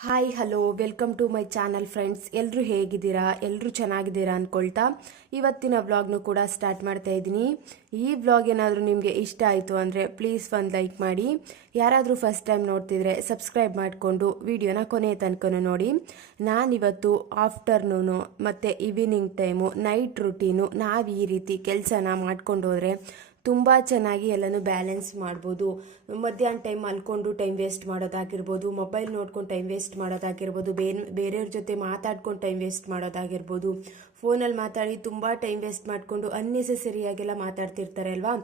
Hi hello welcome to my channel friends. ಎಲ್ಲರೂ ಹೇಗಿದ್ದೀರಾ? ಎಲ್ಲರೂ ಚೆನ್ನಾಗಿದ್ದೀರಾ ಅಂದ್ಕೊಳ್ತಾ ಇವತ್ತಿನ ವ್ಲಾಗ್ನು ಕೂಡ ಸ್ಟಾರ್ಟ್ ಮಾಡ್ತಾ ಇದ್ದೀನಿ. ಈ ವ್ಲಾಗ್ ಏನಾದರೂ ನಿಮಗೆ ಇಷ್ಟ ಆಯಿತು ಅಂದರೆ ಪ್ಲೀಸ್ ಒಂದು ಲೈಕ್ ಮಾಡಿ. ಯಾರಾದರೂ ಫಸ್ಟ್ ಟೈಮ್ ನೋಡ್ತಿದ್ರೆ ಸಬ್ಸ್ಕ್ರೈಬ್ ಮಾಡಿಕೊಂಡು ವಿಡಿಯೋನ ಕೊನೆ ತನಕ ನೋಡಿ. ನಾನಿವತ್ತು ಆಫ್ಟರ್ನೂನು ಮತ್ತು ಈವ್ನಿಂಗ್ ಟೈಮು ನೈಟ್ ರುಟೀನು ನಾವು ಈ ರೀತಿ ಕೆಲಸನ ಮಾಡ್ಕೊಂಡು ಹೋದರೆ ತುಂಬ ಚೆನ್ನಾಗಿ ಎಲ್ಲನೂ ಬ್ಯಾಲೆನ್ಸ್ ಮಾಡ್ಬೋದು. ಮಧ್ಯಾಹ್ನ ಟೈಮ್ ಮಲ್ಕೊಂಡು ಟೈಮ್ ವೇಸ್ಟ್ ಮಾಡೋದಾಗಿರ್ಬೋದು, ಮೊಬೈಲ್ ನೋಡ್ಕೊಂಡು ಟೈಮ್ ವೇಸ್ಟ್ ಮಾಡೋದಾಗಿರ್ಬೋದು, ಬೇರೆಯವ್ರ ಜೊತೆ ಮಾತಾಡ್ಕೊಂಡು ಟೈಮ್ ವೇಸ್ಟ್ ಮಾಡೋದಾಗಿರ್ಬೋದು, ಫೋನಲ್ಲಿ ಮಾತಾಡಿ ತುಂಬ ಟೈಮ್ ವೇಸ್ಟ್ ಮಾಡಿಕೊಂಡು ಅನ್ನೆಸೆಸರಿಯಾಗೆಲ್ಲ ಮಾತಾಡ್ತಿರ್ತಾರೆ ಅಲ್ವಾ.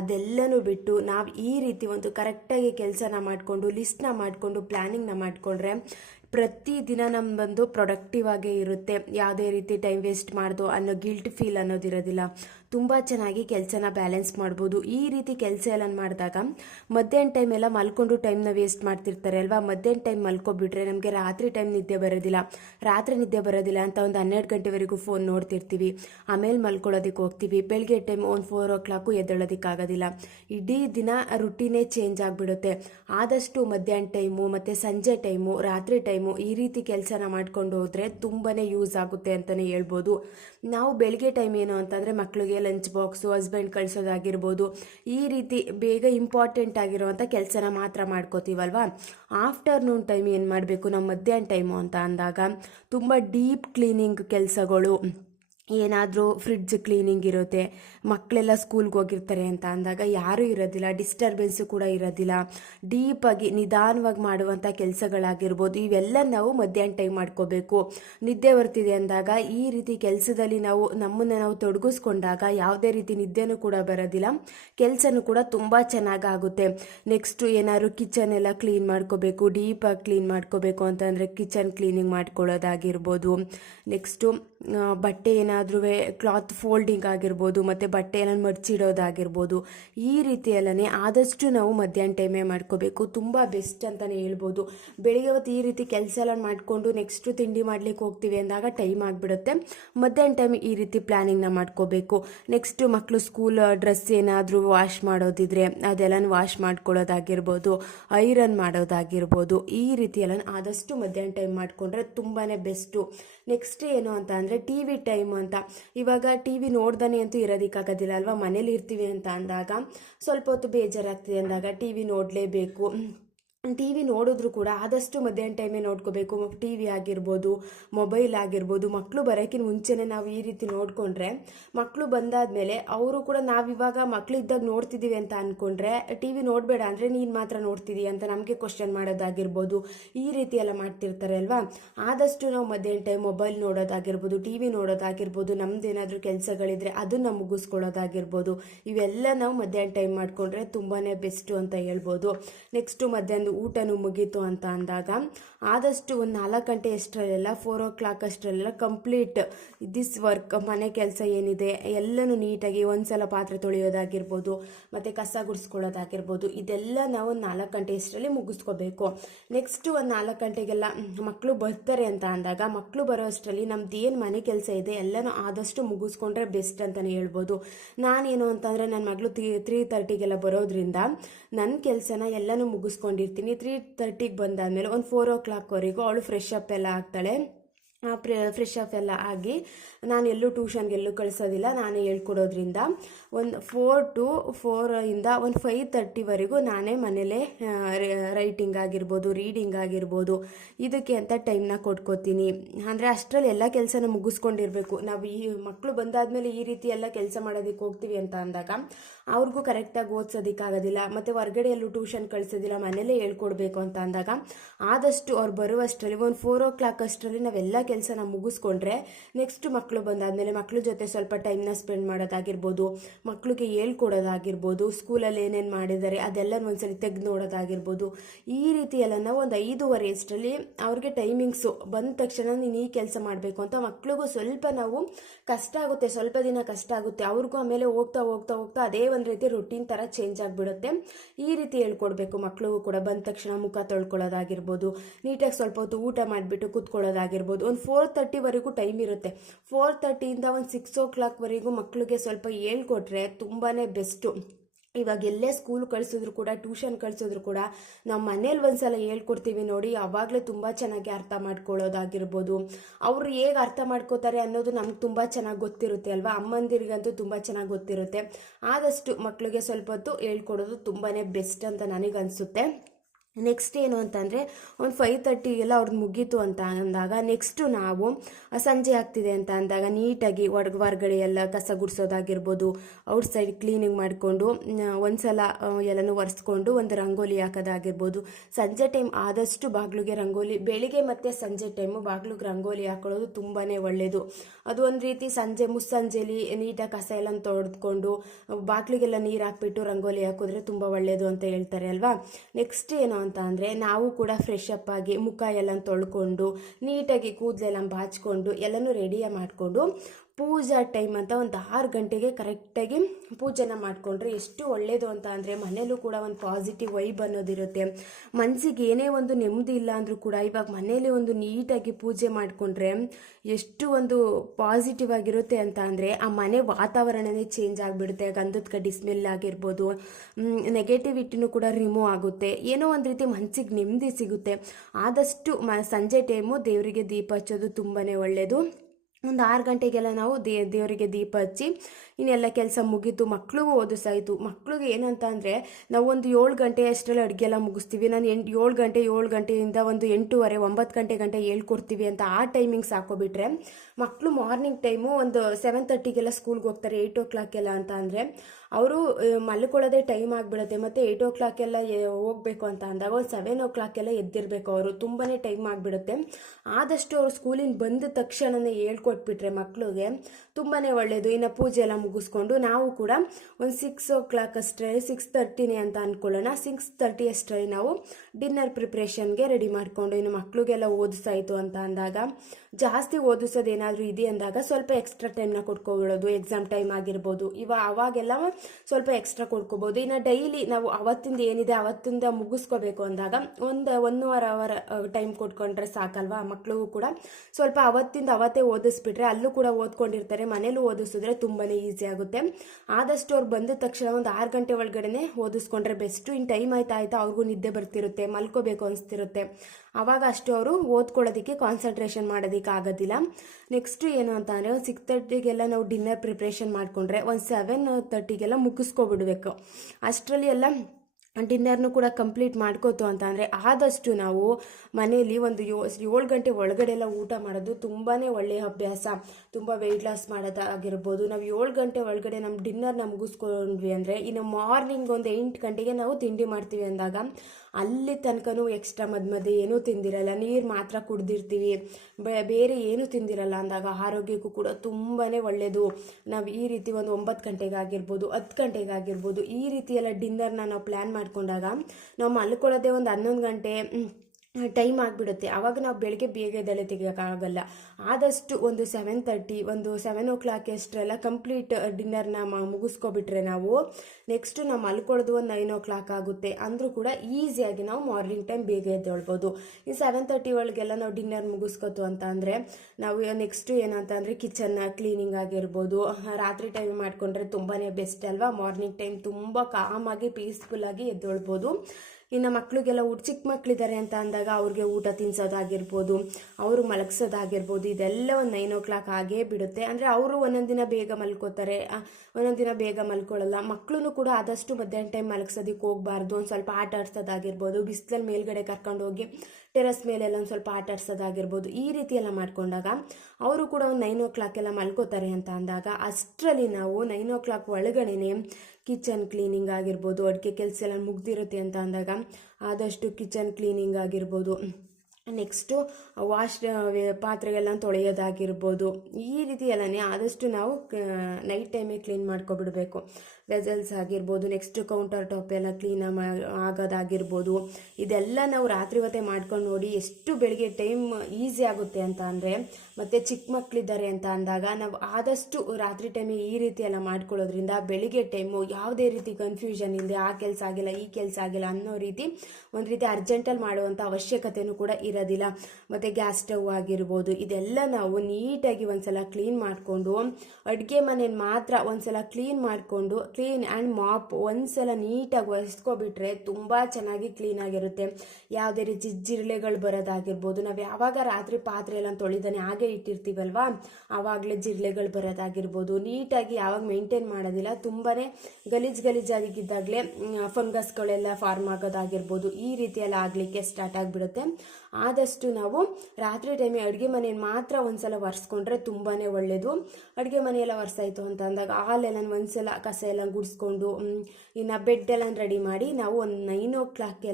ಅದೆಲ್ಲನೂ ಬಿಟ್ಟು ನಾವು ಈ ರೀತಿ ಒಂದು ಕರೆಕ್ಟಾಗಿ ಕೆಲಸನ ಮಾಡಿಕೊಂಡು ಲಿಸ್ಟ್ನ ಮಾಡಿಕೊಂಡು ಪ್ಲ್ಯಾನಿಂಗ್ನ ಮಾಡಿಕೊಂಡ್ರೆ ಪ್ರತಿದಿನ ನಮ್ಮ ಬಂದು ಪ್ರೊಡಕ್ಟಿವ್ ಆಗೇ ಇರುತ್ತೆ. ಯಾವುದೇ ರೀತಿ ಟೈಮ್ ವೇಸ್ಟ್ ಮಾಡ್ದು ಅನ್ನೋ ಗಿಲ್ಟ್ ಫೀಲ್ ಅನ್ನೋದಿರೋದಿಲ್ಲ. ತುಂಬ ಚೆನ್ನಾಗಿ ಕೆಲಸನ ಬ್ಯಾಲೆನ್ಸ್ ಮಾಡ್ಬೋದು. ಈ ರೀತಿ ಕೆಲಸ ಎಲ್ಲ ಮಾಡಿದಾಗ ಮಧ್ಯಾಹ್ನ ಟೈಮ್ ಎಲ್ಲ ಮಲ್ಕೊಂಡು ಟೈಮ್ನ ವೇಸ್ಟ್ ಮಾಡ್ತಿರ್ತಾರೆ ಅಲ್ವಾ. ಮಧ್ಯಾಹ್ನ ಟೈಮ್ ಮಲ್ಕೊಬಿಟ್ರೆ ನಮಗೆ ರಾತ್ರಿ ಟೈಮ್ ನಿದ್ದೆ ಬರೋದಿಲ್ಲ. ರಾತ್ರಿ ನಿದ್ದೆ ಬರೋದಿಲ್ಲ ಅಂತ ಒಂದು 12 ಗಂಟೆವರೆಗೂ ಫೋನ್ ನೋಡ್ತಿರ್ತೀವಿ. ಆಮೇಲೆ ಮಲ್ಕೊಳ್ಳೋದಕ್ಕೆ ಹೋಗ್ತೀವಿ. ಬೆಳಗ್ಗೆ ಟೈಮ್ ಒಂದು 4 o'clock ಎದ್ದೇಳೋದಕ್ಕಾಗೋದಿಲ್ಲ. ಇಡೀ ದಿನ ರುಟೀನೇ ಚೇಂಜ್ ಆಗಿಬಿಡುತ್ತೆ. ಆದಷ್ಟು ಮಧ್ಯಾಹ್ನ ಟೈಮು ಮತ್ತು ಸಂಜೆ ಟೈಮು, ರಾತ್ರಿ ಟೈಮು ಈ ರೀತಿ ಕೆಲಸನ ಮಾಡ್ಕೊಂಡು ಹೋದರೆ ತುಂಬಾ ಯೂಸ್ ಆಗುತ್ತೆ ಅಂತಲೇ ಹೇಳ್ಬೋದು. ನಾವು ಬೆಳಗ್ಗೆ ಟೈಮ್ ಏನು ಅಂತಂದರೆ ಮಕ್ಕಳಿಗೆ ಲಂಚ್ ಬಾಕ್ಸು, ಹಸ್ಬೆಂಡ್ ಕಳಿಸೋದಾಗಿರ್ಬೋದು, ಈ ರೀತಿ ಬೇಗ ಇಂಪಾರ್ಟೆಂಟ್ ಆಗಿರುವಂಥ ಕೆಲಸನ ಮಾತ್ರ ಮಾಡ್ಕೋತೀವಲ್ವಾ. ಆಫ್ಟರ್ನೂನ್ ಟೈಮ್ ಏನು ಮಾಡಬೇಕು, ನಮ್ಮ ಮಧ್ಯಾಹ್ನ ಟೈಮು ಅಂತ ಅಂದಾಗ ತುಂಬ ಡೀಪ್ ಕ್ಲೀನಿಂಗ್ ಕೆಲಸಗಳು, ಏನಾದರೂ ಫ್ರಿಡ್ಜ್ ಕ್ಲೀನಿಂಗ್ ಇರುತ್ತೆ, ಮಕ್ಕಳೆಲ್ಲ ಸ್ಕೂಲ್ಗೆ ಹೋಗಿರ್ತಾರೆ ಅಂತ ಅಂದಾಗ ಯಾರೂ ಇರೋದಿಲ್ಲ, ಡಿಸ್ಟರ್ಬೆನ್ಸು ಕೂಡ ಇರೋದಿಲ್ಲ. ಡೀಪಾಗಿ ನಿಧಾನವಾಗಿ ಮಾಡುವಂಥ ಕೆಲಸಗಳಾಗಿರ್ಬೋದು, ಇವೆಲ್ಲ ನಾವು ಮಧ್ಯಾಹ್ನ ಟೈಮ್ ಮಾಡ್ಕೋಬೇಕು. ನಿದ್ದೆ ಬರ್ತಿದೆ ಅಂದಾಗ ಈ ರೀತಿ ಕೆಲಸದಲ್ಲಿ ನಮ್ಮನ್ನು ನಾವು ತೊಡಗಿಸ್ಕೊಂಡಾಗ ಯಾವುದೇ ರೀತಿ ನಿದ್ದೆನೂ ಕೂಡ ಬರೋದಿಲ್ಲ, ಕೆಲಸನೂ ಕೂಡ ತುಂಬ ಚೆನ್ನಾಗಾಗುತ್ತೆ. ನೆಕ್ಸ್ಟು ಏನಾದ್ರು ಕಿಚನ್ ಎಲ್ಲ ಕ್ಲೀನ್ ಮಾಡ್ಕೋಬೇಕು, ಡೀಪಾಗಿ ಕ್ಲೀನ್ ಮಾಡ್ಕೋಬೇಕು ಅಂತಂದರೆ ಕಿಚನ್ ಕ್ಲೀನಿಂಗ್ ಮಾಡ್ಕೊಳ್ಳೋದಾಗಿರ್ಬೋದು. ನೆಕ್ಸ್ಟು ಬಟ್ಟೆ ಏನಾದರೂ ಕ್ಲಾತ್ ಫೋಲ್ಡಿಂಗ್ ಆಗಿರ್ಬೋದು, ಮತ್ತು ಬಟ್ಟೆ ಎಲ್ಲ ಮಡ್ಚಿಡೋದಾಗಿರ್ಬೋದು, ಈ ರೀತಿಯಲ್ಲೇ ಆದಷ್ಟು ನಾವು ಮಧ್ಯಾಹ್ನ ಟೈಮೇ ಮಾಡ್ಕೋಬೇಕು. ತುಂಬ ಬೆಸ್ಟ್ ಅಂತಲೇ ಹೇಳ್ಬೋದು. ಬೆಳಿಗ್ಗೆ ಹೊತ್ತು ಈ ರೀತಿ ಕೆಲಸ ಎಲ್ಲ ಮಾಡಿಕೊಂಡು ನೆಕ್ಸ್ಟು ತಿಂಡಿ ಮಾಡ್ಲಿಕ್ಕೆ ಹೋಗ್ತೀವಿ ಅಂದಾಗ ಟೈಮ್ ಆಗಿಬಿಡುತ್ತೆ. ಮಧ್ಯಾಹ್ನ ಟೈಮ್ ಈ ರೀತಿ ಪ್ಲ್ಯಾನಿಂಗ್ನ ಮಾಡ್ಕೋಬೇಕು. ನೆಕ್ಸ್ಟು ಮಕ್ಕಳು ಸ್ಕೂಲ್ ಡ್ರೆಸ್ ಏನಾದರೂ ವಾಶ್ ಮಾಡೋದಿದ್ರೆ ಅದೆಲ್ಲನೂ ವಾಶ್ ಮಾಡ್ಕೊಳ್ಳೋದಾಗಿರ್ಬೋದು, ಐರನ್ ಮಾಡೋದಾಗಿರ್ಬೋದು, ಈ ರೀತಿಯೆಲ್ಲ ಆದಷ್ಟು ಮಧ್ಯಾಹ್ನ ಟೈಮ್ ಮಾಡಿಕೊಂಡ್ರೆ ತುಂಬಾ ಬೆಸ್ಟು. ನೆಕ್ಸ್ಟ್ ಏನು ಅಂತ ಅಂದರೆ ಟಿ ವಿ ಟೈಮ್ ಅಂತ. ಇವಾಗ ಟಿ ವಿ ನೋಡ್ದೇ ಅಂತೂ ಇರೋದಕ್ಕಾಗೋದಿಲ್ಲ ಅಲ್ವಾ. ಮನೇಲಿ ಇರ್ತೀವಿ ಅಂತ ಅಂದಾಗ ಸ್ವಲ್ಪ ಹೊತ್ತು ಬೇಜಾರಾಗ್ತಿದೆ ಅಂದಾಗ ಟಿ ವಿ ನೋಡಲೇಬೇಕು. ಟಿ ವಿ ನೋಡಿದ್ರು ಕೂಡ ಆದಷ್ಟು ಮಧ್ಯಾಹ್ನ ಟೈಮೇ ನೋಡ್ಕೋಬೇಕು. ಟಿ ವಿ ಆಗಿರ್ಬೋದು, ಮೊಬೈಲ್ ಆಗಿರ್ಬೋದು. ಮಕ್ಕಳು ಬರೋಕ್ಕಿಂತ ಮುಂಚೆನೇ ನಾವು ಈ ರೀತಿ ನೋಡಿಕೊಂಡ್ರೆ ಮಕ್ಕಳು ಬಂದಾದಮೇಲೆ ಅವರು ಕೂಡ ನಾವಿವಾಗ ಮಕ್ಕಳಿದ್ದಾಗ ನೋಡ್ತಿದ್ದೀವಿ ಅಂತ ಅಂದ್ಕೊಂಡ್ರೆ ಟಿ ವಿ ನೋಡಬೇಡ ಅಂದರೆ ನೀನು ಮಾತ್ರ ನೋಡ್ತಿದ್ದೀಯ ಅಂತ ನಮಗೆ ಕ್ವಶನ್ ಮಾಡೋದಾಗಿರ್ಬೋದು, ಈ ರೀತಿ ಎಲ್ಲ ಮಾಡ್ತಿರ್ತಾರೆ ಅಲ್ವಾ. ಆದಷ್ಟು ನಾವು ಮಧ್ಯಾಹ್ನ ಟೈಮ್ ಮೊಬೈಲ್ ನೋಡೋದಾಗಿರ್ಬೋದು, ಟಿ ವಿ ನೋಡೋದಾಗಿರ್ಬೋದು, ನಮ್ದು ಏನಾದರೂ ಕೆಲಸಗಳಿದ್ರೆ ಅದನ್ನು ಮುಗಿಸ್ಕೊಳ್ಳೋದಾಗಿರ್ಬೋದು, ಇವೆಲ್ಲ ನಾವು ಮಧ್ಯಾಹ್ನ ಟೈಮ್ ಮಾಡಿಕೊಂಡ್ರೆ ತುಂಬಾ ಬೆಸ್ಟು ಅಂತ ಹೇಳ್ಬೋದು. ನೆಕ್ಸ್ಟು ಮಧ್ಯಾಹ್ನ ಊಟನೂ ಮುಗೀತು ಅಂತ ಅಂದಾಗ ಆದಷ್ಟು ಒಂದು 4 ಗಂಟೆ ಅಷ್ಟರಲ್ಲೆಲ್ಲ 4 o'clock ಅಷ್ಟರಲ್ಲೆಲ್ಲ ಕಂಪ್ಲೀಟ್ ದಿಸ್ ವರ್ಕ್, ಮನೆ ಕೆಲಸ ಏನಿದೆ ಎಲ್ಲನೂ ನೀಟಾಗಿ ಒಂದ್ಸಲ ಪಾತ್ರೆ ತೊಳೆಯೋದಾಗಿರ್ಬೋದು, ಮತ್ತು ಕಸ ಗುಡಿಸ್ಕೊಳ್ಳೋದಾಗಿರ್ಬೋದು, ಇದೆಲ್ಲ ನಾವು 4 ಗಂಟೆ ಅಷ್ಟರಲ್ಲಿ ಮುಗಿಸ್ಕೋಬೇಕು. ನೆಕ್ಸ್ಟು ಒಂದು 4 ಗಂಟೆಗೆಲ್ಲ ಮಕ್ಕಳು ಬರ್ತಾರೆ ಅಂತ ಅಂದಾಗ ಮಕ್ಕಳು ಬರೋ ಅಷ್ಟರಲ್ಲಿ ನಮ್ದು ಏನು ಮನೆ ಕೆಲಸ ಇದೆ ಎಲ್ಲನೂ ಆದಷ್ಟು ಮುಗಿಸ್ಕೊಂಡ್ರೆ ಬೆಸ್ಟ್ ಅಂತಲೇ ಹೇಳ್ಬೋದು. ನಾನೇನು ಅಂತಂದರೆ ನನ್ನ ಮಗಳು 3:30 ಬರೋದ್ರಿಂದ ನನ್ನ ಕೆಲಸನ ಎಲ್ಲನೂ ಮುಗಿಸ್ಕೊಂಡಿರ್ತೀನಿ. 3:30 ಬಂದಾದಮೇಲೆ ಒಂದು 4 o'clock ಅವಳು ಫ್ರೆಶ್ ಅಪ್ ಎಲ್ಲ ಆಗ್ತಾಳೆ. ಫ್ರೆಶ್ ಅಪ್ ಎಲ್ಲ ಆಗಿ ನಾನು ಎಲ್ಲೂ ಟ್ಯೂಷನ್ಗೆಲ್ಲೂ ಕಳಿಸೋದಿಲ್ಲ, ನಾನೇ ಹೇಳ್ಕೊಡೋದ್ರಿಂದ ಒಂದು 4 to 4 ಇಂದ ಒಂದು 5:30ವರೆಗೂ ನಾನೇ ಮನೇಲೇ ರೈಟಿಂಗ್ ಆಗಿರ್ಬೋದು, ರೀಡಿಂಗ್ ಆಗಿರ್ಬೋದು, ಇದಕ್ಕೆ ಅಂತ ಟೈಮ್ನ ಕೊಟ್ಕೋತೀನಿ. ಅಂದರೆ ಅಷ್ಟರಲ್ಲಿ ಎಲ್ಲ ಕೆಲಸನ ಮುಗಿಸ್ಕೊಂಡಿರಬೇಕು. ನಾವು ಈ ಮಕ್ಕಳು ಬಂದಾದಮೇಲೆ ಈ ರೀತಿ ಎಲ್ಲ ಕೆಲಸ ಮಾಡೋದಕ್ಕೆ ಹೋಗ್ತೀವಿ ಅಂತ ಅಂದಾಗ ಅವ್ರಿಗೂ ಕರೆಕ್ಟಾಗಿ ಓದಿಸೋದಕ್ಕಾಗೋದಿಲ್ಲ, ಮತ್ತು ಹೊರಗಡೆ ಎಲ್ಲೂ ಟ್ಯೂಷನ್ ಕಳಿಸೋದಿಲ್ಲ, ಮನೇಲೇ ಹೇಳ್ಕೊಡ್ಬೇಕು ಅಂತ ಅಂದಾಗ ಆದಷ್ಟು ಅವ್ರು ಬರುವಷ್ಟರಲ್ಲಿ ಒಂದು 4 o'clock ಅಷ್ಟರಲ್ಲಿ ನಾವೆಲ್ಲ ಕೆಲಸನ ಮುಗಿಸ್ಕೊಂಡ್ರೆ ನೆಕ್ಸ್ಟ್ ಮಕ್ಕಳು ಬಂದಾದಮೇಲೆ ಮಕ್ಕಳ ಜೊತೆ ಸ್ವಲ್ಪ ಟೈಮ್ನ ಸ್ಪೆಂಡ್ ಮಾಡೋದಾಗಿರ್ಬೋದು, ಮಕ್ಕಳಿಗೆ ಹೇಳ್ಕೊಡೋದಾಗಿರ್ಬೋದು, ಸ್ಕೂಲಲ್ಲಿ ಏನೇನು ಮಾಡಿದ್ದಾರೆ ಅದೆಲ್ಲ ಒಂದ್ಸಲಿ ತೆಗೆದು ನೋಡೋದಾಗಿರ್ಬೋದು, ಈ ರೀತಿ ಎಲ್ಲ ನಾವು ಒಂದು 5:30 ಅಷ್ಟರಲ್ಲಿ ಅವ್ರಿಗೆ ಟೈಮಿಂಗ್ಸು ಬಂದ ತಕ್ಷಣ ನೀನು ಈ ಕೆಲಸ ಮಾಡಬೇಕು ಅಂತ. ಮಕ್ಕಳಿಗೂ ಸ್ವಲ್ಪ ನಾವು ಕಷ್ಟ ಆಗುತ್ತೆ, ಸ್ವಲ್ಪ ದಿನ ಕಷ್ಟ ಆಗುತ್ತೆ ಅವ್ರಿಗೂ. ಆಮೇಲೆ ಹೋಗ್ತಾ ಹೋಗ್ತಾ ಹೋಗ್ತಾ ಅದೇ ಒಂದು ರೀತಿ ರುಟೀನ್ ಥರ ಚೇಂಜ್ ಆಗಿಬಿಡುತ್ತೆ. ಈ ರೀತಿ ಹೇಳ್ಕೊಡ್ಬೇಕು ಮಕ್ಕಳಿಗೂ ಕೂಡ. ಬಂದ ತಕ್ಷಣ ಮುಖ ತೊಳ್ಕೊಳ್ಳೋದಾಗಿರ್ಬೋದು, ನೀಟಾಗಿ ಸ್ವಲ್ಪ ಹೊತ್ತು ಊಟ ಮಾಡಿಬಿಟ್ಟು ಕೂತ್ಕೊಳ್ಳೋದಾಗಿರ್ಬೋದು. ಒಂದು 4:30ವರೆಗೂ ಟೈಮ್ ಇರುತ್ತೆ. 4:30 ಇಂದ ಒಂದು 6 o'clock ವರೆಗೂ ಮಕ್ಕಳಿಗೆ ಸ್ವಲ್ಪ ಹೇಳ್ಕೊಟ್ರೆ ತುಂಬಾ ಬೆಸ್ಟು. ಇವಾಗ ಎಲ್ಲೇ ಸ್ಕೂಲ್ ಕಳಿಸಿದ್ರು ಕೂಡ ಟ್ಯೂಷನ್ ಕಳಿಸಿದ್ರು ಕೂಡ ನಾವು ಮನೇಲಿ ಒಂದ್ಸಲ ಹೇಳ್ಕೊಡ್ತೀವಿ ನೋಡಿ, ಆವಾಗಲೇ ತುಂಬ ಚೆನ್ನಾಗಿ ಅರ್ಥ ಮಾಡ್ಕೊಳ್ಳೋದಾಗಿರ್ಬೋದು. ಅವರು ಹೇಗೆ ಅರ್ಥ ಮಾಡ್ಕೋತಾರೆ ಅನ್ನೋದು ನಮ್ಗೆ ತುಂಬ ಚೆನ್ನಾಗಿ ಗೊತ್ತಿರುತ್ತೆ ಅಲ್ವಾ. ಅಮ್ಮಂದಿರಿಗಂತೂ ತುಂಬ ಚೆನ್ನಾಗಿ ಗೊತ್ತಿರುತ್ತೆ. ಆದಷ್ಟು ಮಕ್ಕಳಿಗೆ ಸ್ವಲ್ಪ ಹೊತ್ತು ಹೇಳ್ಕೊಡೋದು ತುಂಬಾ ಬೆಸ್ಟ್ ಅಂತ ನನಗನ್ಸುತ್ತೆ. ನೆಕ್ಸ್ಟ್ ಏನು ಅಂತಂದರೆ ಒಂದು 5:30ಗೆಲ್ಲ ಅವ್ರದ್ದು ಮುಗೀತು ಅಂತ ಅಂದಾಗ ನೆಕ್ಸ್ಟು ನಾವು ಸಂಜೆ ಆಗ್ತಿದೆ ಅಂತ ಅಂದಾಗ ನೀಟಾಗಿ ಹೊರಗಡೆ ಎಲ್ಲ ಕಸ ಗುಡಿಸೋದಾಗಿರ್ಬೋದು, ಔಟ್ ಸೈಡ್ ಕ್ಲೀನಿಂಗ್ ಮಾಡಿಕೊಂಡು ಒಂದ್ಸಲ ಎಲ್ಲನೂ ಒರೆಸ್ಕೊಂಡು ಒಂದು ರಂಗೋಲಿ ಹಾಕೋದಾಗಿರ್ಬೋದು. ಸಂಜೆ ಟೈಮ್ ಆದಷ್ಟು ಬಾಗಿಲಿಗೆ ರಂಗೋಲಿ, ಬೆಳಿಗ್ಗೆ ಮತ್ತು ಸಂಜೆ ಟೈಮು ಬಾಗಿಲಿಗೆ ರಂಗೋಲಿ ಹಾಕೊಳ್ಳೋದು ತುಂಬಾ ಒಳ್ಳೆಯದು. ಅದು ಒಂದು ರೀತಿ ಮುಸ್ಸಂಜೆಲಿ ನೀಟಾಗಿ ಕಸ ಎಲ್ಲ ತೊಳೆದ್ಕೊಂಡು ಬಾಗಿಲಿಗೆಲ್ಲ ನೀರು ಹಾಕ್ಬಿಟ್ಟು ರಂಗೋಲಿ ಹಾಕಿದ್ರೆ ತುಂಬ ಒಳ್ಳೆಯದು ಅಂತ ಹೇಳ್ತಾರೆ ಅಲ್ವಾ. ನೆಕ್ಸ್ಟ್ ಏನು ಅಂತ ಅಂದರೆ ನಾವು ಕೂಡ ಫ್ರೆಶ್ ಅಪ್ ಆಗಿ ಮುಖ ಎಲ್ಲ ತೊಳ್ಕೊಂಡು ನೀಟಾಗಿ ಕೂದಲೆಲ್ಲ ಬಾಚ್ಕೊಂಡು ಎಲ್ಲನೂ ರೆಡಿ ಮಾಡಿಕೊಂಡು ಪೂಜಾ ಟೈಮ್ ಅಂತ ಒಂದು 6 ಗಂಟೆಗೆ ಕರೆಕ್ಟಾಗಿ ಪೂಜೆನ ಮಾಡಿಕೊಂಡ್ರೆ ಎಷ್ಟು ಒಳ್ಳೆಯದು ಅಂತ ಅಂದರೆ ಮನೇಲೂ ಕೂಡ ಒಂದು ಪಾಸಿಟಿವ್ ವೈಬ್ ಅನ್ನೋದಿರುತ್ತೆ. ಮನಸ್ಸಿಗೆ ಏನೇ ಒಂದು ನೆಮ್ಮದಿ ಇಲ್ಲ ಅಂದರೂ ಕೂಡ ಇವಾಗ ಮನೇಲಿ ಒಂದು ನೀಟಾಗಿ ಪೂಜೆ ಮಾಡಿಕೊಂಡ್ರೆ ಎಷ್ಟು ಒಂದು ಪಾಸಿಟಿವ್ ಆಗಿರುತ್ತೆ ಅಂತ ಅಂದರೆ ಆ ಮನೆ ವಾತಾವರಣನೇ ಚೇಂಜ್ ಆಗಿಬಿಡುತ್ತೆ. ಗಂಧದ ಕಡ್ಡಿ ಸ್ಮೆಲ್ ಆಗಿರ್ಬೋದು, ನೆಗೆಟಿವಿಟಿನೂ ಕೂಡ ರಿಮೂವ್ ಆಗುತ್ತೆ. ಏನೋ ಒಂದು ರೀತಿ ಮನಸ್ಸಿಗೆ ನೆಮ್ಮದಿ ಸಿಗುತ್ತೆ. ಆದಷ್ಟು ಸಂಜೆ ಟೈಮು ದೇವರಿಗೆ ದೀಪ ಹಚ್ಚೋದು ತುಂಬಾ ಒಳ್ಳೆಯದು. ಒಂದು 6 ಗಂಟೆಗೆಲ್ಲ ನಾವು ದೇವರಿಗೆ ದೀಪ ಹಚ್ಚಿ ಇನ್ನೆಲ್ಲ ಕೆಲಸ ಮುಗೀತು, ಮಕ್ಳಿಗೂ ಓದಿಸಾಯಿತು. ಮಕ್ಳಿಗೆ ಏನಂತ ಅಂದರೆ ನಾವು ಒಂದು 7 ಗಂಟೆ ಅಷ್ಟರಲ್ಲಿ ಅಡುಗೆ ಎಲ್ಲ ಮುಗಿಸ್ತೀವಿ. ನಾನು 7 ಗಂಟೆಯಿಂದ ಒಂದು 8:30 9 ಗಂಟೆ ಹೇಳ್ಕೊಡ್ತೀವಿ ಅಂತ ಆ ಟೈಮಿಂಗ್ಸ್ ಹಾಕೋಬಿಟ್ರೆ ಮಕ್ಕಳು ಮಾರ್ನಿಂಗ್ ಟೈಮು ಒಂದು 7:30ಗೆಲ್ಲ ಸ್ಕೂಲ್ಗೆ ಹೋಗ್ತಾರೆ, 8 o'clock ಎಲ್ಲ ಅಂತ ಅಂದರೆ ಅವರು ಮಲ್ಕೊಳ್ಳೋದೇ ಟೈಮ್ ಆಗಿಬಿಡುತ್ತೆ. ಮತ್ತು 8 o'clock ಎಲ್ಲ ಹೋಗಬೇಕು ಅಂತ ಅಂದಾಗ ಒಂದು 7 o'clock ಎಲ್ಲ ಎದ್ದಿರಬೇಕು. ಅವರು ತುಂಬಾ ಟೈಮ್ ಆಗಿಬಿಡುತ್ತೆ. ಆದಷ್ಟು ಅವರು ಸ್ಕೂಲಿಂದ ಬಂದ ತಕ್ಷಣವೇ ಹೇಳ್ಕೊಟ್ಬಿಟ್ರೆ ಮಕ್ಕಳಿಗೆ ತುಂಬಾ ಒಳ್ಳೆಯದು. ಇನ್ನು ಪೂಜೆ ಎಲ್ಲ ಮುಗಿಸ್ಕೊಂಡು ನಾವು ಕೂಡ ಒಂದು 6 o'clock ಅಷ್ಟರಲ್ಲಿ 6:30 ಅಂತ ಅಂದ್ಕೊಳ್ಳೋಣ, 6:30 ಅಷ್ಟರಲ್ಲಿ ನಾವು ಡಿನ್ನರ್ ಪ್ರಿಪ್ರೇಷನ್ಗೆ ರೆಡಿ ಮಾಡಿಕೊಂಡು ಇನ್ನು ಮಕ್ಕಳಿಗೆಲ್ಲ ಓದಿಸಾಯಿತು ಅಂತ ಅಂದಾಗ ಜಾಸ್ತಿ ಓದಿಸೋದೇನಾದರೂ ಇದೆ ಅಂದಾಗ ಸ್ವಲ್ಪ ಎಕ್ಸ್ಟ್ರಾ ಟೈಮ್ನ ಕೊಟ್ಕೊಬಿಡೋದು. ಎಕ್ಸಾಮ್ ಟೈಮ್ ಆಗಿರ್ಬೋದು, ಅವಾಗೆಲ್ಲ ಸ್ವಲ್ಪ ಎಕ್ಸ್ಟ್ರಾ ಕೊಡ್ಕೋಬೋದು. ಇನ್ನು ಡೈಲಿ ನಾವು ಅವತ್ತಿಂದ ಏನಿದೆ ಅವತ್ತಿಂದ ಮುಗಿಸ್ಕೋಬೇಕು ಅಂದಾಗ ಒಂದು 1.5 hour ಟೈಮ್ ಕೊಟ್ಕೊಂಡ್ರೆ ಸಾಕಲ್ವಾ. ಮಕ್ಕಳಿಗೂ ಕೂಡ ಸ್ವಲ್ಪ ಅವತ್ತಿಂದ ಅವತ್ತೇ ಓದಿಸ್ಬಿಟ್ರೆ ಅಲ್ಲೂ ಕೂಡ ಓದ್ಕೊಂಡಿರ್ತಾರೆ. ಮನೇಲೂ ಓದಿಸಿದ್ರೆ ತುಂಬಾ ಈಸಿ ಆಗುತ್ತೆ. ಆದಷ್ಟು ಅವ್ರು ಬಂದ ತಕ್ಷಣ ಒಂದು 6 ಗಂಟೆ ಒಳಗಡೆ ಓದಿಸ್ಕೊಂಡ್ರೆ ಬೆಸ್ಟು. ಇನ್ನು ಟೈಮ್ ಆಯ್ತಾ ಅವ್ರಿಗೂ ನಿದ್ದೆ ಬರ್ತಿರುತ್ತೆ, ಮಲ್ಕೋಬೇಕು ಅನಿಸ್ತಿರುತ್ತೆ. ಆವಾಗ ಅಷ್ಟು ಅವರು ಓದ್ಕೊಳ್ಳೋದಕ್ಕೆ ಕಾನ್ಸಂಟ್ರೇಷನ್ ಮಾಡೋದಕ್ಕೆ ಆಗೋದಿಲ್ಲ. ನೆಕ್ಸ್ಟು ಏನು ಅಂತ ಅಂದರೆ ಒಂದು 6:30ಗೆಲ್ಲ ನಾವು ಡಿನ್ನರ್ ಪ್ರಿಪ್ರೇಷನ್ ಮಾಡಿಕೊಂಡ್ರೆ ಒಂದು 7:30ಗೆಲ್ಲ ಮುಗಿಸ್ಕೊಬಿಡ್ಬೇಕು. ಅಷ್ಟರಲ್ಲಿ ಎಲ್ಲ ಡಿನ್ನರ್ನು ಕೂಡ ಕಂಪ್ಲೀಟ್ ಮಾಡ್ಕೋತು ಅಂತ ಅಂದರೆ ಆದಷ್ಟು ನಾವು ಮನೆಯಲ್ಲಿ ಒಂದು 7 ಗಂಟೆ ಒಳಗಡೆ ಎಲ್ಲ ಊಟ ಮಾಡೋದು ತುಂಬಾ ಒಳ್ಳೆಯ ಅಭ್ಯಾಸ. ತುಂಬ ವೆಯ್ಟ್ ಲಾಸ್ ಮಾಡೋದಾಗಿರ್ಬೋದು. ನಾವು 7 ಗಂಟೆ ಒಳಗಡೆ ನಮ್ಮ ಡಿನ್ನರ್ನ ಮುಗಿಸ್ಕೊಂಡ್ವಿ ಅಂದರೆ ಇನ್ನು ಮಾರ್ನಿಂಗ್ ಒಂದು 8 ಗಂಟೆಗೆ ನಾವು ತಿಂಡಿ ಮಾಡ್ತೀವಿ ಅಂದಾಗ ಅಲ್ಲಿ ತನಕನೂ ಎಕ್ಸ್ಟ್ರಾ ಮಧ್ಯೆ ಏನೂ ತಿಂದಿರಲ್ಲ, ನೀರು ಮಾತ್ರ ಕುಡ್ದಿರ್ತೀವಿ, ಬೇರೆ ಏನೂ ತಿಂದಿರಲ್ಲ ಅಂದಾಗ ಆರೋಗ್ಯಕ್ಕೂ ಕೂಡ ತುಂಬಾ ಒಳ್ಳೆಯದು. ನಾವು ಈ ರೀತಿ ಒಂದು 9 ಗಂಟೆಗಾಗಿರ್ಬೋದು 10 ಗಂಟೆಗಾಗಿರ್ಬೋದು ಈ ರೀತಿ ಎಲ್ಲ ಡಿನ್ನರ್ನ ನಾವು ಪ್ಲ್ಯಾನ್ ಮಾಡಿಕೊಂಡಾಗ ನಾವು ಮಲ್ಕೊಳ್ಳೋದೇ ಒಂದು 11 ಗಂಟೆ ಟೈಮ್ ಆಗಿಬಿಡುತ್ತೆ. ಆವಾಗ ನಾವು ಬೆಳಗ್ಗೆ ಬೇಗ ಎದ್ದೇಳಿ ತೆಗಿಯೋಕ್ಕಾಗಲ್ಲ. ಆದಷ್ಟು ಒಂದು 7:30 ಒಂದು 7 o'clock ಅಷ್ಟರೆಲ್ಲ ಕಂಪ್ಲೀಟ್ ಡಿನ್ನರ್ನ ಮುಗಿಸ್ಕೊಬಿಟ್ರೆ ನಾವು ನೆಕ್ಸ್ಟ್ ನಾವು ಮಲ್ಕೊಳ್ಳೋದು ಒಂದು 9 o'clock ಆಗುತ್ತೆ. ಅಂದರೂ ಕೂಡ ಈಸಿಯಾಗಿ ನಾವು ಮಾರ್ನಿಂಗ್ ಟೈಮ್ ಬೇಗ ಎದ್ದೇಳ್ಬೋದು. ಈ 7:30 ಒಳಗೆಲ್ಲ ನಾವು ಡಿನ್ನರ್ ಮುಗಿಸ್ಕೊತು ಅಂತ ಅಂದರೆ ನಾವು ನೆಕ್ಸ್ಟು ಏನಂತ ಅಂದರೆ ಕಿಚನ್ನ ಕ್ಲೀನಿಂಗ್ ಆಗಿರ್ಬೋದು. ರಾತ್ರಿ ಟೈಮ್ ಮಾಡಿಕೊಂಡ್ರೆ ತುಂಬಾ ಬೆಸ್ಟ್ ಅಲ್ವಾ. ಮಾರ್ನಿಂಗ್ ಟೈಮ್ ತುಂಬ ಕಾಮಾಗಿ ಪೀಸ್ಫುಲ್ಲಾಗಿ ಎದ್ದೇಳ್ಬೋದು. ಇನ್ನು ಮಕ್ಕಳಿಗೆಲ್ಲ ಚಿಕ್ಕ ಮಕ್ಕಳಿದ್ದಾರೆ ಅಂತ ಅಂದಾಗ ಅವ್ರಿಗೆ ಊಟ ತಿನ್ನಿಸೋದಾಗಿರ್ಬೋದು, ಅವರು ಮಲಗಿಸೋದಾಗಿರ್ಬೋದು, ಇದೆಲ್ಲ ಒಂದು 9 o'clock ಆಗೇ ಬಿಡುತ್ತೆ. ಅಂದರೆ ಅವರು ಒಂದೊಂದು ದಿನ ಬೇಗ ಮಲ್ಕೋತಾರೆ, ಒಂದೊಂದು ದಿನ ಬೇಗ ಮಲ್ಕೊಳ್ಳಲ್ಲ. ಮಕ್ಕಳು ಕೂಡ ಆದಷ್ಟು ಮಧ್ಯಾಹ್ನ ಟೈಮ್ ಮಲಗಿಸೋದಕ್ಕೆ ಹೋಗಬಾರ್ದು. ಒಂದು ಸ್ವಲ್ಪ ಆಟ ಆಡ್ಸೋದಾಗಿರ್ಬೋದು, ಬಿಸಿಲಲ್ಲಿ ಮೇಲ್ಗಡೆ ಕರ್ಕೊಂಡೋಗಿ ಟೆರಸ್ ಮೇಲೆಲ್ಲ ಒಂದು ಸ್ವಲ್ಪ ಆಟ ಆಡ್ಸೋದಾಗಿರ್ಬೋದು, ಈ ರೀತಿ ಎಲ್ಲ ಮಾಡ್ಕೊಂಡಾಗ ಅವರು ಕೂಡ ಒಂದು 9 o'clock ಎಲ್ಲ ಮಲ್ಕೋತಾರೆ ಅಂತ ಅಂದಾಗ ಅಷ್ಟರಲ್ಲಿ ನಾವು 9 o'clock ಒಳಗಡೆನೆ ಕಿಚನ್ ಕ್ಲೀನಿಂಗ್ ಆಗಿರ್ಬೋದು, ಅಡುಗೆ ಕೆಲಸ ಎಲ್ಲ ಮುಗ್ದಿರುತ್ತೆ ಅಂತ ಅಂದಾಗ ಆದಷ್ಟು ಕಿಚನ್ ಕ್ಲೀನಿಂಗ್ ಆಗಿರ್ಬೋದು, ನೆಕ್ಸ್ಟು ಪಾತ್ರೆಗೆಲ್ಲ ತೊಳೆಯೋದಾಗಿರ್ಬೋದು, ಈ ರೀತಿ ಎಲ್ಲನೇ ಆದಷ್ಟು ನಾವು ನೈಟ್ ಟೈಮೇ ಕ್ಲೀನ್ ಮಾಡ್ಕೊಬಿಡಬೇಕು. ವೆಸಲ್ಸ್ ಆಗಿರ್ಬೋದು, ನೆಕ್ಸ್ಟ್ ಕೌಂಟರ್ ಟಾಪ್ ಎಲ್ಲ ಕ್ಲೀನ್ ಆಗೋದಾಗಿರ್ಬೋದು, ಇದೆಲ್ಲ ನಾವು ರಾತ್ರಿ ಹೊತ್ತೇ ಮಾಡ್ಕೊಂಡು ನೋಡಿ ಎಷ್ಟು ಬೆಳಿಗ್ಗೆ ಟೈಮ್ ಈಸಿ ಆಗುತ್ತೆ ಅಂತ ಅಂದರೆ. ಮತ್ತು ಚಿಕ್ಕ ಮಕ್ಕಳಿದ್ದಾರೆ ಅಂತ ಅಂದಾಗ ನಾವು ಆದಷ್ಟು ರಾತ್ರಿ ಟೈಮೇ ಈ ರೀತಿ ಎಲ್ಲ ಮಾಡ್ಕೊಳ್ಳೋದ್ರಿಂದ ಬೆಳಿಗ್ಗೆ ಟೈಮು ಯಾವುದೇ ರೀತಿ ಕನ್ಫ್ಯೂಷನ್ ಇಲ್ಲದೆ ಆ ಕೆಲಸ ಆಗಿಲ್ಲ ಈ ಕೆಲಸ ಆಗಿಲ್ಲ ಅನ್ನೋ ರೀತಿ ಒಂದು ರೀತಿ ಅರ್ಜೆಂಟಲ್ಲಿ ಮಾಡುವಂಥ ಅವಶ್ಯಕತೆಯೂ ಕೂಡ ಇರೋದಿಲ್ಲ. ಮತ್ತು ಗ್ಯಾಸ್ ಸ್ಟವ್ ಆಗಿರ್ಬೋದು, ಇದೆಲ್ಲ ನಾವು ನೀಟಾಗಿ ಒಂದ್ಸಲ ಕ್ಲೀನ್ ಮಾಡಿಕೊಂಡು ಅಡುಗೆ ಮನೇನ ಮಾತ್ರ ಒಂದ್ಸಲ ಕ್ಲೀನ್ ಮಾಡಿಕೊಂಡು ಕ್ಲೀನ್ ಆ್ಯಂಡ್ ಮಾಪ್ ಒಂದ್ಸಲ ನೀಟಾಗಿ ಒರೆಸ್ಕೊಬಿಟ್ರೆ ತುಂಬ ಚೆನ್ನಾಗಿ ಕ್ಲೀನಾಗಿರುತ್ತೆ. ಯಾವುದೇ ರೀತಿ ಜಿರಳೆಗಳು ಬರೋದಾಗಿರ್ಬೋದು, ನಾವು ಯಾವಾಗ ರಾತ್ರಿ ಪಾತ್ರೆ ಎಲ್ಲ ತೊಳಿದಾನೆ ಹಾಗೆ ಇಟ್ಟಿರ್ತೀವಲ್ವಾ, ಆವಾಗಲೇ ಜಿರಳೆಗಳು ಬರೋದಾಗಿರ್ಬೋದು, ನೀಟಾಗಿ ಯಾವಾಗ ಮೇಂಟೈನ್ ಮಾಡೋದಿಲ್ಲ ತುಂಬಾ ಗಲೀಜಾಗಿದ್ದಾಗಲೇ ಫಂಗಸ್ಗಳೆಲ್ಲ ಫಾರ್ಮ್ ಆಗೋದಾಗಿರ್ಬೋದು, ಈ ರೀತಿ ಎಲ್ಲ ಆಗಲಿಕ್ಕೆ ಸ್ಟಾರ್ಟ್ ಆಗಿಬಿಡುತ್ತೆ. ಆದಷ್ಟು ನಾವು ರಾತ್ರಿ ಟೈಮಿಗೆ ಅಡುಗೆ ಮನೆಯನ್ನು ಮಾತ್ರ ಒಂದ್ಸಲ ಒರೆಸ್ಕೊಂಡ್ರೆ ತುಂಬಾ ಒಳ್ಳೆಯದು. ಅಡುಗೆ ಮನೆಯೆಲ್ಲ ಒರೆಸಾಯ್ತು ಅಂತ ಅಂದಾಗ ಹಾಲೆಲ್ಲ ಒಂದ್ಸಲ ಕಸ ಎಲ್ಲ ಗುಡಿಸ್ಕೊಂಡು ಇನ್ನು ಬೆಡ್ ಎಲ್ಲ ರೆಡಿ ಮಾಡಿ ನಾವು ಒಂದು 9 o'clock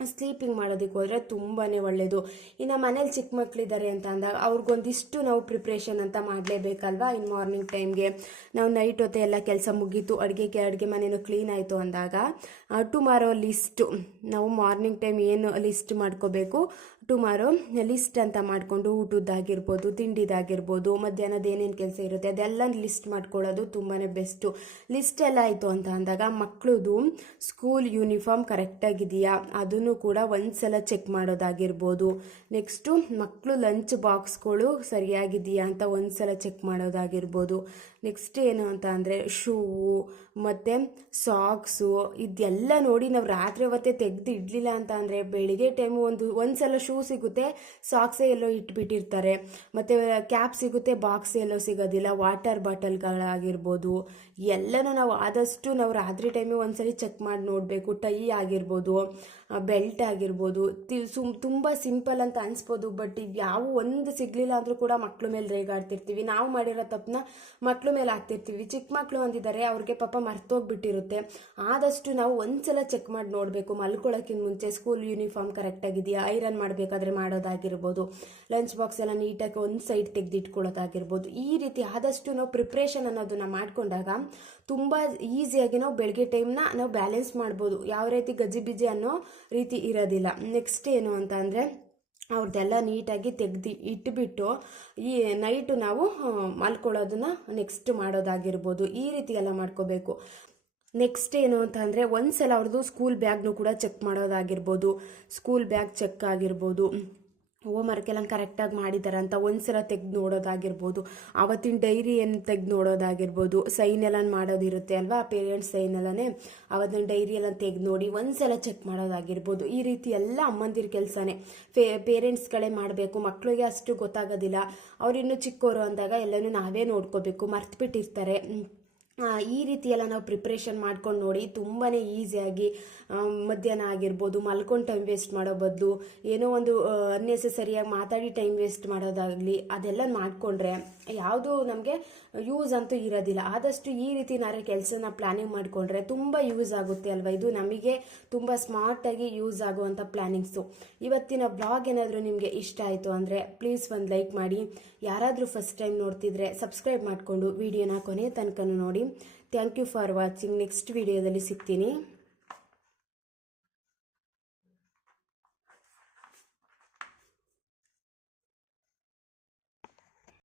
ಸ್ಲೀಪಿಂಗ್ ಮಾಡೋದಕ್ಕೆ ಹೋದರೆ ತುಂಬಾ ಒಳ್ಳೆಯದು. ಇನ್ನು ಮನೇಲಿ ಚಿಕ್ಕ ಮಕ್ಕಳಿದ್ದಾರೆ ಅಂತ ಅಂದಾಗ ಅವ್ರಿಗೊಂದಿಷ್ಟು ನಾವು ಪ್ರಿಪ್ರೇಷನ್ ಅಂತ ಮಾಡಲೇಬೇಕಲ್ವಾ. ಇನ್ನು ಮಾರ್ನಿಂಗ್ ಟೈಮ್ಗೆ ನಾವು ನೈಟ್ ಹೊತ್ತೆ ಎಲ್ಲ ಕೆಲಸ ಮುಗೀತು, ಅಡುಗೆ ಮನೇನು ಕ್ಲೀನ್ ಆಯಿತು ಅಂದಾಗ ಟುಮಾರೋ ಲಿಸ್ಟು ನಾವು ಮಾರ್ನಿಂಗ್ ಟೈಮ್ ಏನು ಲಿಸ್ಟ್ ಮಾಡ್ಕೋಬೇಕು, ಟುಮಾರೋ ಲಿಸ್ಟ್ ಅಂತ ಮಾಡಿಕೊಂಡು ಊಟದ್ದಾಗಿರ್ಬೋದು, ತಿಂಡಿದಾಗಿರ್ಬೋದು, ಮಧ್ಯಾಹ್ನದ ಏನೇನು ಕೆಲಸ ಇರುತ್ತೆ ಅದೆಲ್ಲ ಲಿಸ್ಟ್ ಮಾಡ್ಕೊಳ್ಳೋದು ತುಂಬಾ ಬೆಸ್ಟು. ಲಿಸ್ಟ್ ಎಲ್ಲ ಆಯಿತು ಅಂತ ಅಂದಾಗ ಮಕ್ಕಳದು ಸ್ಕೂಲ್ ಯೂನಿಫಾರ್ಮ್ ಕರೆಕ್ಟಾಗಿದೆಯಾ ಅದನ್ನು ಕೂಡ ಒಂದ್ಸಲ ಚೆಕ್ ಮಾಡೋದಾಗಿರ್ಬೋದು. ನೆಕ್ಸ್ಟು ಮಕ್ಕಳು ಲಂಚ್ ಬಾಕ್ಸ್ಗಳು ಸರಿಯಾಗಿದೆಯಾ ಅಂತ ಒಂದ್ಸಲ ಚೆಕ್ ಮಾಡೋದಾಗಿರ್ಬೋದು. ನೆಕ್ಸ್ಟ್ ಏನು ಅಂತ ಅಂದರೆ ಶೂ ಮತ್ತು ಸಾಕ್ಸು ಇದೆಲ್ಲ ನೋಡಿ ನಾವು ರಾತ್ರಿ ಹೊತ್ತೇ ತೆಗೆದು ಇಡಲಿಲ್ಲ ಅಂತ ಅಂದರೆ ಬೆಳಿಗ್ಗೆ ಟೈಮು ಒಂದ್ಸಲ ಶೂ ಸಿಗುತ್ತೆ, ಸಾಕ್ಸೇ ಎಲ್ಲೋ ಇಟ್ಬಿಟ್ಟಿರ್ತಾರೆ, ಮತ್ತು ಕ್ಯಾಪ್ ಸಿಗುತ್ತೆ, ಬಾಕ್ಸ್ ಎಲ್ಲೋ ಸಿಗೋದಿಲ್ಲ, ವಾಟರ್ ಬಾಟಲ್ಗಳಾಗಿರ್ಬೋದು ಎಲ್ಲನೂ ನಾವು ಆದಷ್ಟು ನಾವು ರಾತ್ರಿ ಟೈಮಿಗೆ ಒಂದ್ಸಲಿ ಚೆಕ್ ಮಾಡಿ ನೋಡಬೇಕು. ಟೈ ಆಗಿರ್ಬೋದು, ಬೆಲ್ಟ್ ಆಗಿರ್ಬೋದು, ತುಂಬ ಸಿಂಪಲ್ ಅಂತ ಅನಿಸ್ಬೋದು, ಬಟ್ ಯಾವ ಒಂದು ಸಿಗಲಿಲ್ಲ ಅಂದರೂ ಕೂಡ ಮಕ್ಕಳ ಮೇಲೆ ರೇಗಾಡ್ತಿರ್ತೀವಿ. ನಾವು ಮಾಡಿರೋ ತಪ್ಪನ್ನ ಮಕ್ಕಳ ಮೇಲೆ ಆಗ್ತಿರ್ತೀವಿ. ಚಿಕ್ಕ ಮಕ್ಕಳು ಅಂದಿದ್ದಾರೆ, ಅವ್ರಿಗೆ ಪಾಪ ಮರ್ತೋಗ್ಬಿಟ್ಟಿರುತ್ತೆ. ಆದಷ್ಟು ನಾವು ಒಂದ್ಸಲ ಚೆಕ್ ಮಾಡಿ ನೋಡಬೇಕು. ಮಲ್ಕೊಳ್ಳೋಕ್ಕಿಂತ ಮುಂಚೆ ಸ್ಕೂಲ್ ಯೂನಿಫಾರ್ಮ್ ಕರೆಕ್ಟಾಗಿದೆಯಾ, ಐರನ್ ಮಾಡಬೇಕಾದ್ರೆ ಮಾಡೋದಾಗಿರ್ಬೋದು, ಲಂಚ್ ಬಾಕ್ಸ್ ಎಲ್ಲ ನೀಟಾಗಿ ಒಂದು ಸೈಡ್ ತೆಗೆದಿಟ್ಕೊಳ್ಳೋದಾಗಿರ್ಬೋದು. ಈ ರೀತಿ ಆದಷ್ಟು ನಾವು ಪ್ರಿಪ್ರೇಷನ್ ಅನ್ನೋದನ್ನ ಮಾಡಿಕೊಂಡಾಗ ತುಂಬ ಈಸಿಯಾಗಿ ನಾವು ಬೆಳಗ್ಗೆ ಟೈಮ್ನ ನಾವು ಬ್ಯಾಲೆನ್ಸ್ ಮಾಡ್ಬೋದು. ಯಾವ ರೀತಿ ಗಜಿಬಿಜಿ ಅನ್ನೋ ರೀತಿ ಇರೋದಿಲ್ಲ. ನೆಕ್ಸ್ಟ್ ಏನು ಅಂತ ಅಂದರೆ ಅವ್ರದ್ದೆಲ್ಲ ನೀಟಾಗಿ ತೆಗೆದು ಇಟ್ಬಿಟ್ಟು ಈ ನೈಟು ನಾವು ಮಲ್ಕೊಳ್ಳೋದನ್ನ ನೆಕ್ಸ್ಟ್ ಮಾಡೋದಾಗಿರ್ಬೋದು. ಈ ರೀತಿ ಎಲ್ಲ ಮಾಡ್ಕೋಬೇಕು. ನೆಕ್ಸ್ಟ್ ಏನು ಅಂತ ಅಂದರೆ ಒಂದ್ಸಲ ಅವ್ರದ್ದು ಸ್ಕೂಲ್ ಬ್ಯಾಗ್ನು ಕೂಡ ಚೆಕ್ ಮಾಡೋದಾಗಿರ್ಬೋದು, ಸ್ಕೂಲ್ ಬ್ಯಾಗ್ ಚೆಕ್ ಆಗಿರ್ಬೋದು, ಹೋಮ್ವರ್ಕ್ ಎಲ್ಲ ಕರೆಕ್ಟಾಗಿ ಮಾಡಿದ್ದಾರೆ ಅಂತ ಒಂದ್ಸಲ ತೆಗೆದು ನೋಡೋದಾಗಿರ್ಬೋದು, ಅವತ್ತಿನ ಡೈರಿ ಏನು ತೆಗೆದು ನೋಡೋದಾಗಿರ್ಬೋದು, ಸೈನ್ ಎಲ್ಲ ಮಾಡೋದಿರುತ್ತೆ ಅಲ್ವಾ, ಪೇರೆಂಟ್ಸ್ ಸೈನ್ ಎಲ್ಲನೇ ಅವತ್ತಿನ ಡೈರಿ ಎಲ್ಲ ತೆಗೆದು ನೋಡಿ ಒಂದ್ಸಲ ಚೆಕ್ ಮಾಡೋದಾಗಿರ್ಬೋದು. ಈ ರೀತಿ ಎಲ್ಲ ಅಮ್ಮಂದಿರ ಕೆಲಸನೇ, ಪೇರೆಂಟ್ಸ್ಗಳೇ ಮಾಡಬೇಕು. ಮಕ್ಕಳಿಗೆ ಅಷ್ಟು ಗೊತ್ತಾಗೋದಿಲ್ಲ, ಅವ್ರಿನ್ನೂ ಚಿಕ್ಕವರು ಅಂದಾಗ ಎಲ್ಲನೂ ನಾವೇ ನೋಡ್ಕೋಬೇಕು, ಮರ್ತುಬಿಟ್ಟಿರ್ತಾರೆ. ಈ ರೀತಿ ಎಲ್ಲ ನಾವು ಪ್ರಿಪ್ರೇಷನ್ ಮಾಡ್ಕೊಂಡು ನೋಡಿ ತುಂಬಾ ಈಸಿಯಾಗಿ ಮಧ್ಯಾಹ್ನ ಆಗಿರ್ಬೋದು ಮಲ್ಕೊಂಡು ಟೈಮ್ ವೇಸ್ಟ್ ಮಾಡೋ ಬದಲು ಏನೋ ಒಂದು ಅನ್ನೆಸೆಸರಿಯಾಗಿ ಮಾತಾಡಿ ಟೈಮ್ ವೇಸ್ಟ್ ಮಾಡೋದಾಗಲಿ ಅದೆಲ್ಲ ಮಾಡಿಕೊಂಡ್ರೆ ಯಾವುದು ನಮಗೆ ಯೂಸ್ ಅಂತೂ ಇರೋದಿಲ್ಲ. ಆದಷ್ಟು ಈ ರೀತಿ ನಾರೇ ಕೆಲಸನ ಪ್ಲ್ಯಾನಿಂಗ್ ಮಾಡಿಕೊಂಡ್ರೆ ತುಂಬ ಯೂಸ್ ಆಗುತ್ತೆ ಅಲ್ವಾ. ಇದು ನಮಗೆ ತುಂಬ ಸ್ಮಾರ್ಟಾಗಿ ಯೂಸ್ ಆಗುವಂಥ ಪ್ಲ್ಯಾನಿಂಗ್ಸು. ಇವತ್ತಿನ ಬ್ಲಾಗ್ ಏನಾದರೂ ನಿಮಗೆ ಇಷ್ಟ ಆಯಿತು ಅಂದರೆ ಪ್ಲೀಸ್ ಒಂದು ಲೈಕ್ ಮಾಡಿ. ಯಾರಾದರೂ ಫಸ್ಟ್ ಟೈಮ್ ನೋಡ್ತಿದ್ರೆ ಸಬ್ಸ್ಕ್ರೈಬ್ ಮಾಡಿಕೊಂಡು ವಿಡಿಯೋನ ಕೊನೆ ತನಕ ನೋಡಿ. Thank you for watching. Next ವಿಡಿಯೋದಲ್ಲಿ ಸಿಗ್ತೀನಿ.